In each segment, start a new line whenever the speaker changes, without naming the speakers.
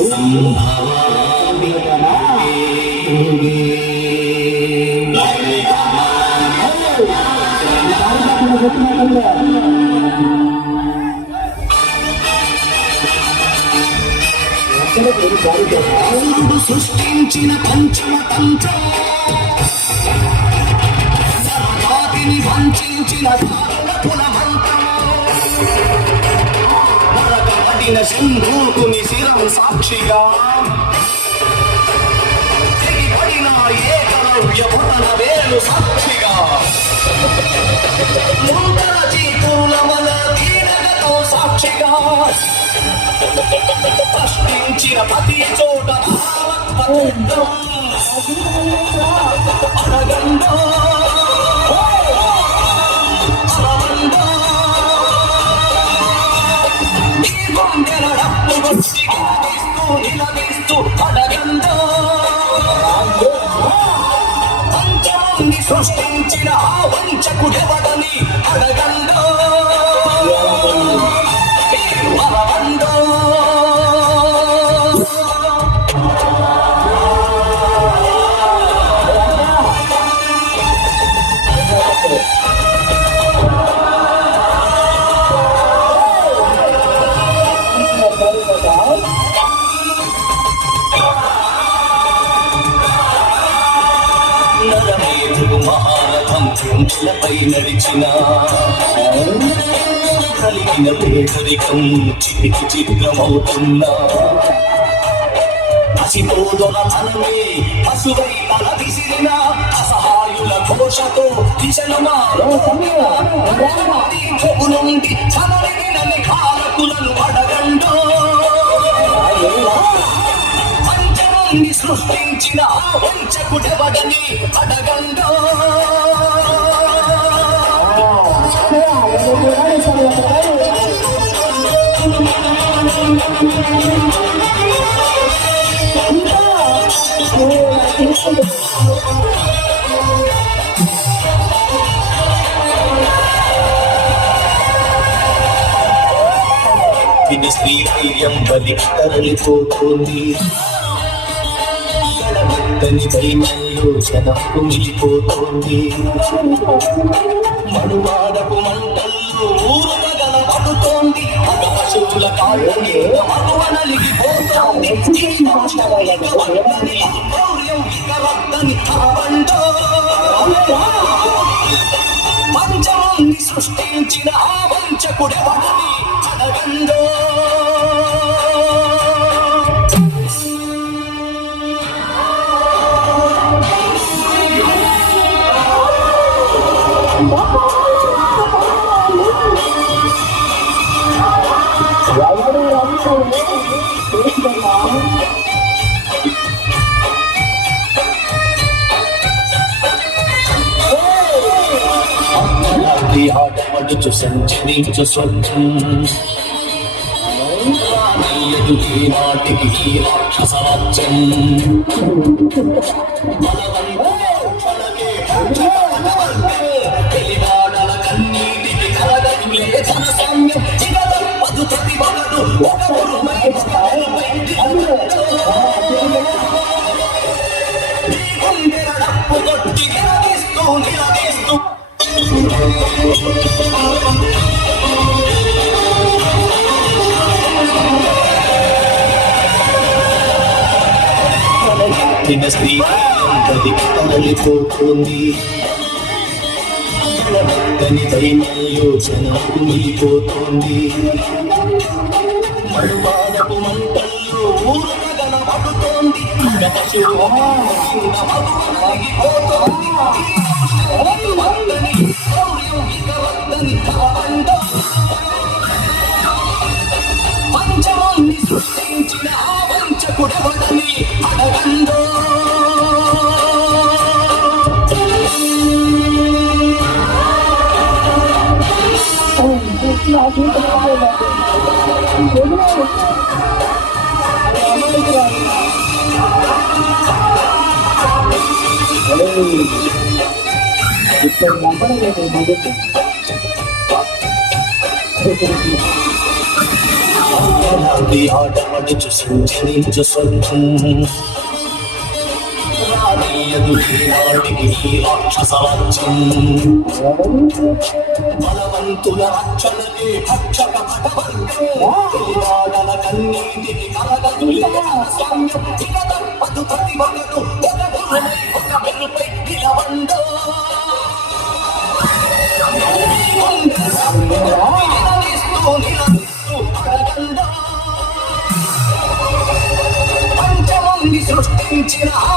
సింహాలు.
సృష్టించిన పంచమ తంత్రం వంచిన వంచిన మరగబడిన సింధూకుని శిరం సాక్షిగా తెగిపడిన ఏకలవ్య పతన వేలు సాక్షిగా. ముందర జీతుల మన దీనగతో సాక్షిగా. ప్రశ్నించిన ప్రతి చోట భావత్వం సృష్టించిన ఆ మహారథం నడిచిన కలిగిన పేదరికం చిరికి చిత్రమవుతున్నా పసిపోదొన తనమే పశువై తల విసిరిన అసహాయుల ఘోషతో దిశనమా చెవు నుండి చదరిగినని కాలకులను సృష్టించిన ఆ వంచకుడెవడని అడగండో. ఇది స్త్రీ బలి తరలిపోతుంది జనం కుమిలిపోతుంది మంటల్లో చుట్టుల పశువుల కాళ్ళు మీద మగువ నలిగిపోతోంది గౌర్యం ఇక సృష్టించిన ఆ వంచకుడెవడని అడగండో ఆటపడుచు సంచరించు స్వచ్ఛం. ఎదుటి నాటికి ఈ రాక్షసరాజ్యం తెలివాడల కన్నీటికి తిన స్త్రీ గది తరలిపోతుంది తని దైన్యంలో జనం కుమిలిపోతుంది మరువాడపు మంటల్లో ఊరుగా గలబడుతోంది గత Shiva
The heart of the
just continues to స్వర్గం రానీయదు ఈనాటికి ఈ రాక్షస రాజ్యం బలవంతుల రక్షణకే భక్షక పటవర్గం కన్నీటికి కలగదు స్వామ్యం ఇక ఒక మెరుపై నిలవండో సృష్టించిన ఆ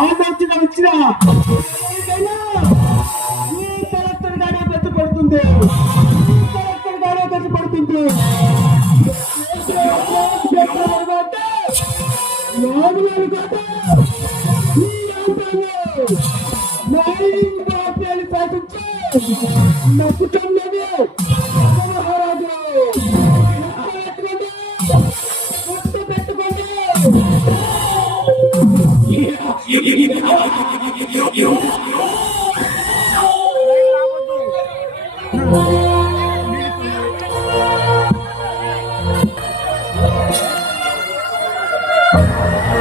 ఆలోచన వచ్చిన ఎవరికైనా ఈ కలెక్టర్ గానే పెట్టుబడుతుంది కలెక్టర్ గానే పెట్టుబడుతుంది నచ్చుతున్నది మహారాజు よ。よよ